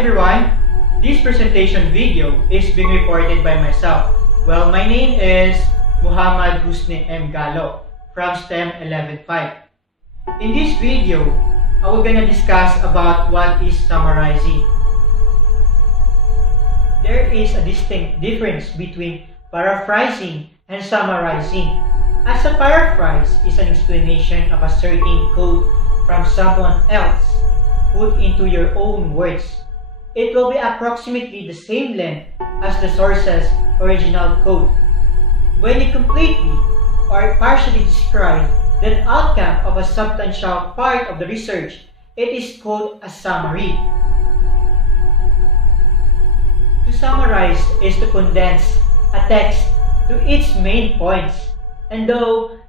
everyone, this presentation video is being recorded by myself. Well, my name is Muhammad Husni M. Galo from STEM 11.5. In this video, I will gonna discuss about what is summarizing. There is a distinct difference between paraphrasing and summarizing. As a paraphrase is an explanation of a certain code from someone else put into your own words. It will be approximately the same length as the source's original code. When you completely or partially describe the outcome of a substantial part of the research, it is called a summary. To summarize is to condense a text to its main points, and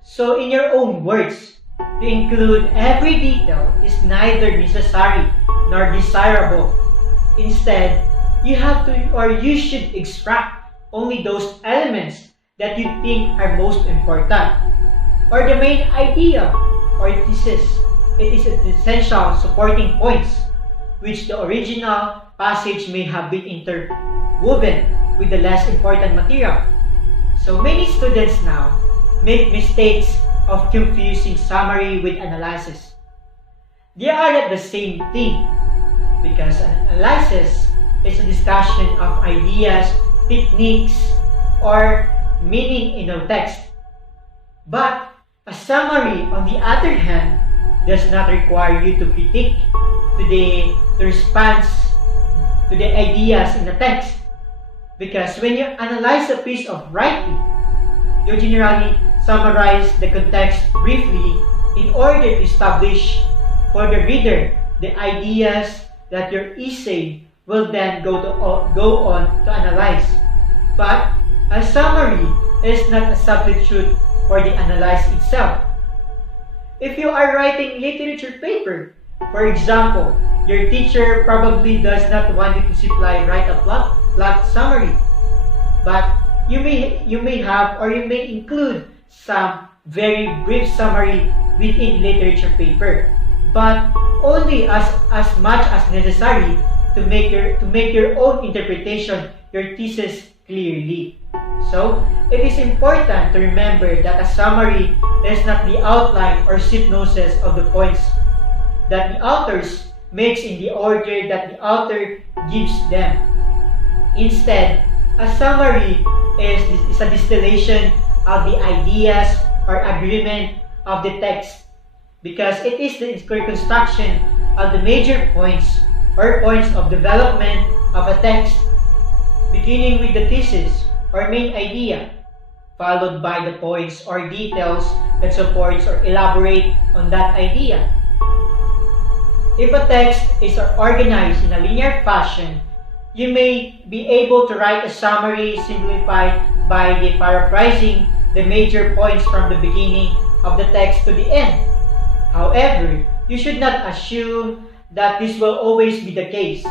so in your own words. To include every detail is neither necessary nor desirable. Instead, you have to or you should extract only those elements that you think are most important, or the main idea or thesis. It is an essential supporting points, which the original passage may have been interwoven with the less important material. So many students now make mistakes of confusing summary with analysis. They are not the same thing, because an analysis is a discussion of ideas, techniques, or meaning in a text. But a summary, on the other hand, does not require you to critique the response to the ideas in the text. Because when you analyze a piece of writing, you generally summarize the context briefly in order to establish for the reader the ideas that your essay will then go on to analyze. But a summary is not a substitute for the analysis itself. If you are writing literature paper, for example, your teacher probably does not want you to simply write a plot summary, but you may have or you may include some very brief summary within literature paper, but only as much as necessary to make your own interpretation, your thesis clearly. So, it is important to remember that a summary is not the outline or synopsis of the points that the authors makes in the order that the author gives them. Instead, a summary is a distillation of the ideas or agreement of the text, because it is the reconstruction of the major points or points of development of a text, beginning with the thesis or main idea, followed by the points or details that supports or elaborate on that idea. If a text is organized in a linear fashion, you may be able to write a summary simplified by the paraphrasing the major points from the beginning of the text to the end. However, you should not assume that this will always be the case.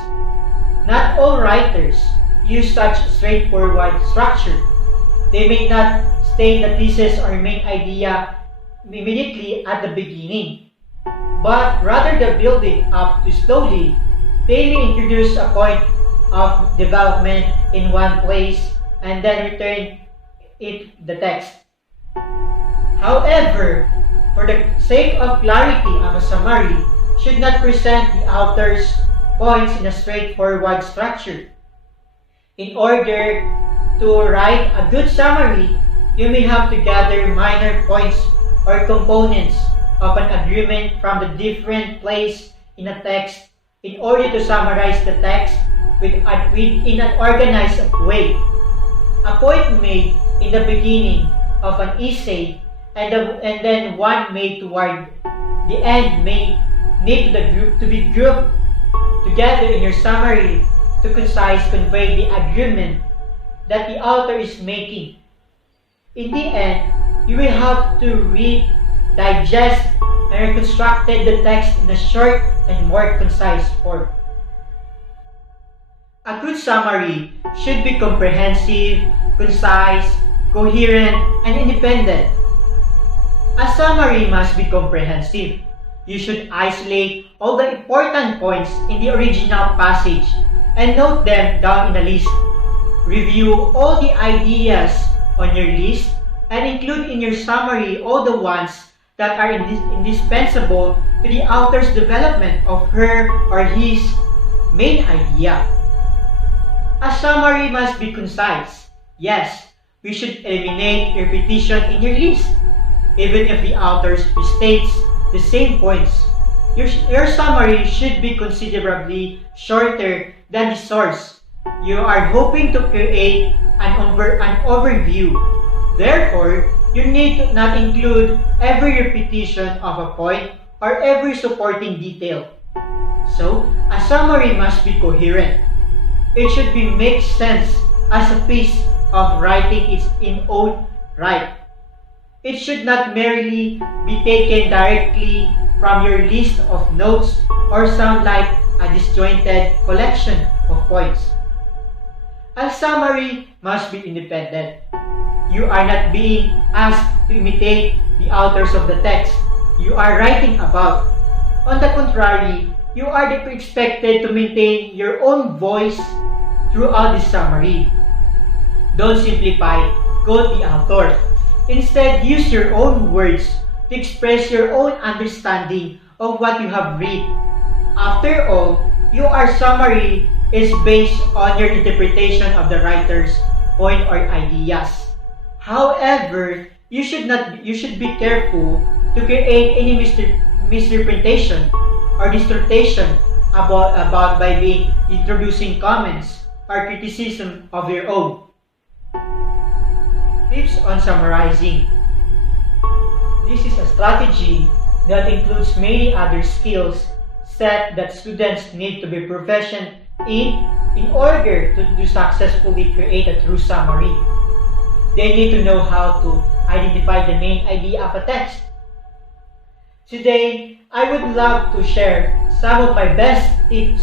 Not all writers use such straightforward structure. They may not state the thesis or main idea immediately at the beginning, but rather the building up to slowly, they may introduce a point of development in one place and then return it the text. However, for the sake of clarity of a summary, should not present the author's points in a straightforward structure. In order to write a good summary, you may have to gather minor points or components of an agreement from the different places in a text in order to summarize the text in an organized way. A point made in the beginning of an essay and then one made toward the end may need to be grouped together in your summary to concise convey the agreement that the author is making. In the end, you will have to read, digest, and reconstruct the text in a short and more concise form. A good summary should be comprehensive, concise, coherent, and independent. A summary must be comprehensive. You should isolate all the important points in the original passage and note them down in a list. Review all the ideas on your list and include in your summary all the ones that are indispensable to the author's development of her or his main idea. A summary must be concise. Yes, we should eliminate repetition in your list. Even if the author restates the same points, your summary should be considerably shorter than the source. You are hoping to create an overview. Therefore, you need to not include every repetition of a point or every supporting detail. So, a summary must be coherent. It should make sense as a piece of writing its own right. It should not merely be taken directly from your list of notes or sound like a disjointed collection of points. A summary must be independent. You are not being asked to imitate the authors of the text you are writing about. On the contrary, you are expected to maintain your own voice throughout the summary. Don't simplify, quote the author. Instead, use your own words to express your own understanding of what you have read. After all, your summary is based on your interpretation of the writer's point or ideas. However, you should be careful to create any misrepresentation or distortion about by being introducing comments or criticism of your own. Tips on summarizing. This is a strategy that includes many other skills set that students need to be proficient in order to successfully create a true summary. They need to know how to identify the main idea of a text. Today, I would love to share some of my best tips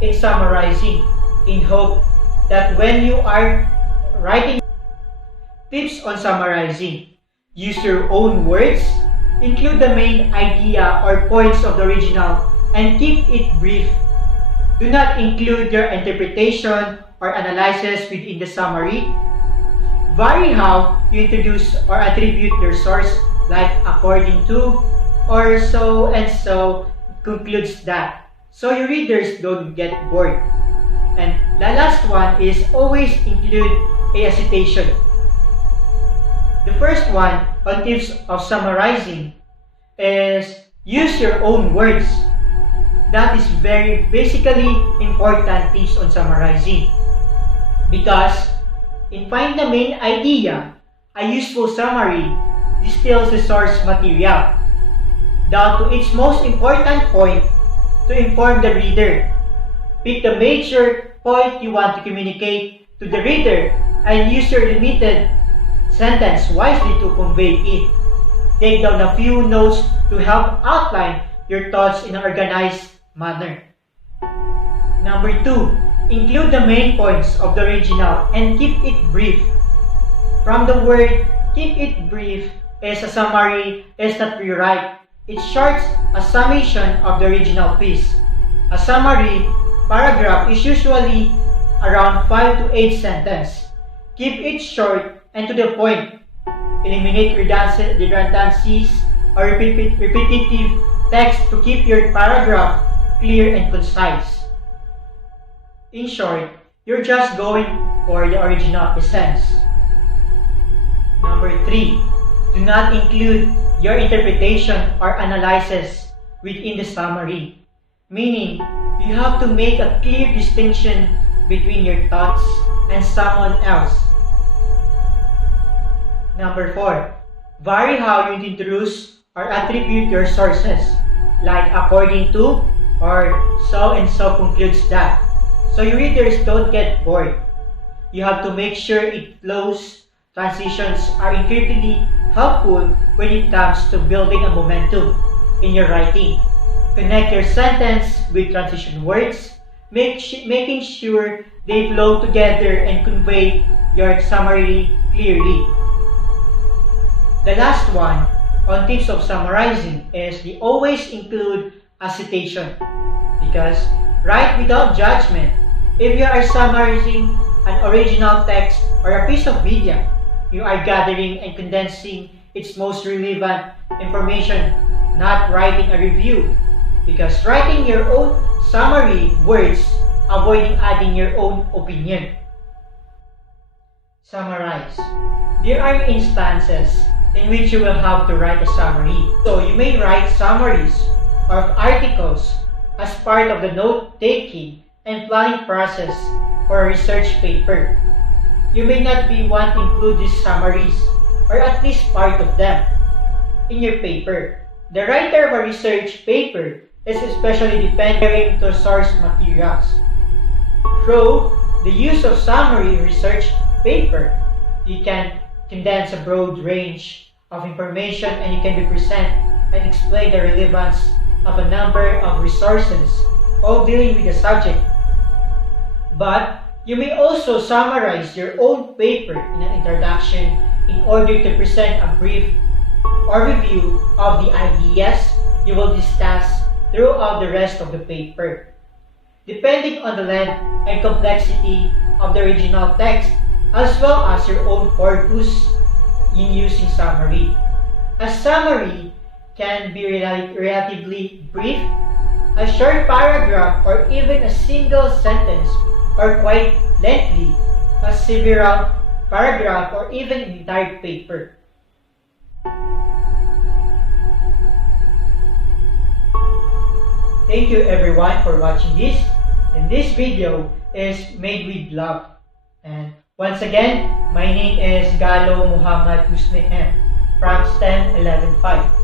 in summarizing in hope that when you are writing. Tips on summarizing. Use your own words, include the main idea or points of the original, and keep it brief. Do not include your interpretation or analysis within the summary. Vary how you introduce or attribute your source, like according to, or so and so concludes that, so your readers don't get bored. And the last one is always include a citation. The first one on tips of summarizing is use your own words. That is very basically important tips on summarizing. Because in finding the main idea, a useful summary distills the source material down to its most important point to inform the reader. Pick the major point you want to communicate to the reader and use your limited sentence wisely to convey it. Take down a few notes to help outline your thoughts in an organized manner. Number 2, include the main points of the original and keep it brief. From the word keep it brief is a summary is not rewrite. It shorts a summation of the original piece. A summary paragraph is usually around 5 to 8 sentences. Keep it short and to the point. Eliminate redundancies or repetitive text to keep your paragraph clear and concise. In short, you're just going for the original essence. Number 3, do not include your interpretation or analysis within the summary. Meaning, you have to make a clear distinction between your thoughts and someone else. Number 4, vary how you introduce or attribute your sources, like according to or so and so concludes that, so your readers don't get bored. You have to make sure it flows. Transitions are incredibly helpful when it comes to building a momentum in your writing. Connect your sentence with transition words, making sure they flow together and convey your summary clearly. The last one, on tips of summarizing is they always include a citation. Because write without judgment. If you are summarizing an original text or a piece of media, you are gathering and condensing its most relevant information, not writing a review. Because writing your own summary words, avoiding adding your own opinion. Summarize. There are instances in which you will have to write a summary. So you may write summaries of articles as part of the note-taking and planning process for a research paper. You may not be want to include these summaries, or at least part of them, in your paper. The writer of a research paper is especially dependent to source materials. Through the use of summary research paper, you can condense a broad range of information and you can represent and explain the relevance of a number of resources, all dealing with the subject. But you may also summarize your own paper in an introduction in order to present a brief or review of the ideas you will discuss throughout the rest of the paper. Depending on the length and complexity of the original text, as well as your own purpose in using summary. A summary can be relatively brief, a short paragraph, or even a single sentence, or quite lengthy, a several paragraph, or even an entire paper. Thank you everyone for watching this, and this video is made with love. And once again, my name is Galo Muhammad Husni M from STEM 11.5.